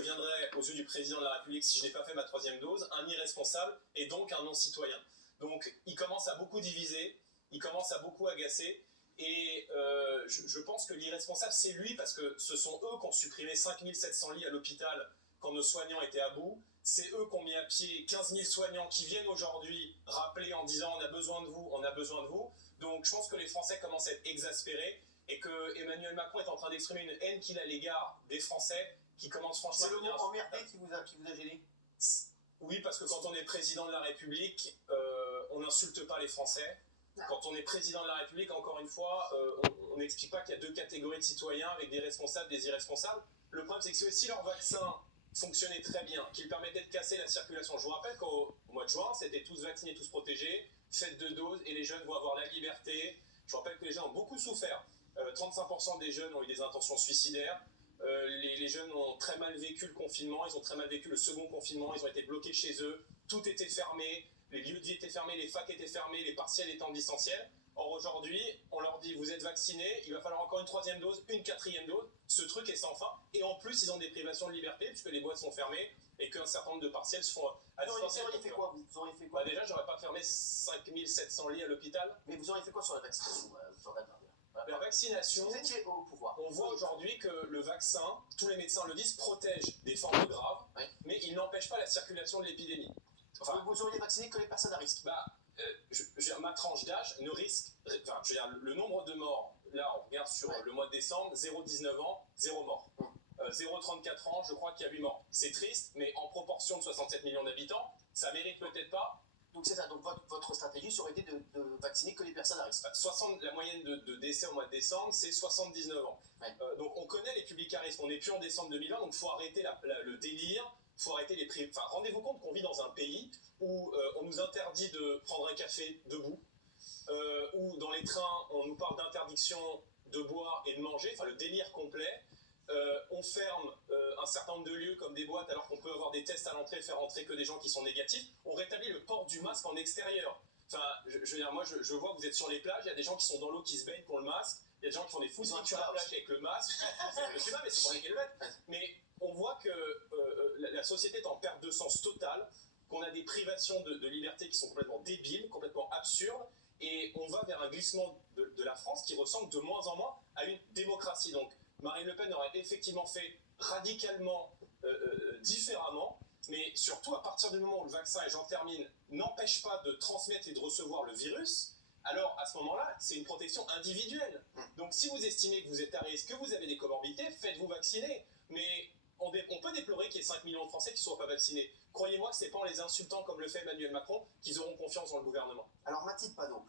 deviendrais, aux yeux du président de la République, si je n'ai pas fait ma 3e dose, un irresponsable et donc un non-citoyen. Donc il commence à beaucoup diviser, il commence à beaucoup agacer, et je pense que l'irresponsable, c'est lui, parce que ce sont eux qui ont supprimé 5700 lits à l'hôpital quand nos soignants étaient à bout. C'est eux qui ont mis à pied 15 000 soignants qui viennent aujourd'hui rappeler en disant on a besoin de vous, on a besoin de vous. Donc je pense que les Français commencent à être exaspérés et que Emmanuel Macron est en train d'exprimer une haine qu'il a à l'égard des Français qui commence franchement... C'est le mot emmerdé qui vous a gêné? Oui, parce que quand on est président de la République, on n'insulte pas les Français. Quand on est président de la République, encore une fois, on n'explique pas qu'il y a 2 catégories de citoyens avec des responsables, des irresponsables. Le problème, c'est que si leur vaccin fonctionnait très bien, qu'il permettait de casser la circulation. Je vous rappelle qu'au mois de juin, c'était tous vaccinés, tous protégés, faites 2 doses et les jeunes vont avoir la liberté. Je vous rappelle que les jeunes ont beaucoup souffert. 35% des jeunes ont eu des intentions suicidaires. Les jeunes ont très mal vécu le confinement, ils ont très mal vécu le second confinement, ils ont été bloqués chez eux, tout était fermé, les lieux de vie étaient fermés, les facs étaient fermés, les partiels étaient en distanciel. Or aujourd'hui, on leur dit vous êtes vaccinés, il va falloir encore une 3e dose, une 4e dose, ce truc est sans fin, et en plus ils ont des privations de liberté puisque les boîtes sont fermées et qu'un certain nombre de partiels se font à distanciel. Vous auriez fait quoi? Vous auriez fait quoi? Déjà, j'aurais pas fermé 5700 lits à l'hôpital. Mais vous auriez fait quoi sur la vaccination? La vaccination, vous étiez au pouvoir. On voit aujourd'hui que le vaccin, tous les médecins le disent, protège des formes graves, mais il n'empêche pas la circulation de l'épidémie. Enfin, vous auriez vacciné que les personnes à risque? Ma tranche d'âge ne risque... Enfin, je veux dire, le nombre de morts, là, on regarde sur le mois de décembre, 0,19 ans, 0 mort. 0,34 ans, je crois qu'il y a 8 morts. C'est triste, mais en proportion de 67 millions d'habitants, ça mérite peut-être pas. Donc c'est ça, donc votre stratégie aurait été de vacciner que les personnes à risque. La moyenne de décès au mois de décembre, c'est 79 ans. Donc on connaît les publics à risque, on n'est plus en décembre 2020, donc il faut arrêter le délire, il faut arrêter les prix. Enfin, rendez-vous compte qu'on vit dans un pays où on nous interdit de prendre un café debout, où dans les trains, on nous parle d'interdiction de boire et de manger, enfin le délire complet. On ferme un certain nombre de lieux comme des boîtes alors qu'on peut avoir des tests à l'entrée, faire entrer que des gens qui sont négatifs. On rétablit le port du masque en extérieur. Enfin, je veux dire, moi je vois que vous êtes sur les plages, il y a des gens qui sont dans l'eau qui se baignent pour le masque, il y a des gens qui font des footings sur la plage avec le masque. Je sais pas, mais c'est pour lesquels le mettre. Mais on voit que la société est en perte de sens totale, qu'on a des privations de liberté qui sont complètement débiles, complètement absurdes, et on va vers un glissement de la France qui ressemble de moins en moins à une démocratie. Donc Marine Le Pen aurait effectivement fait radicalement différemment, mais surtout à partir du moment où le vaccin, et j'en termine, n'empêche pas de transmettre et de recevoir le virus, alors à ce moment-là, c'est une protection individuelle. Donc si vous estimez que vous êtes à risque, que vous avez des comorbidités, faites-vous vacciner. Mais on peut déplorer qu'il y ait 5 millions de Français qui ne soient pas vaccinés. Croyez-moi que ce n'est pas en les insultant comme le fait Emmanuel Macron qu'ils auront confiance dans le gouvernement. Alors Mathilde Panot,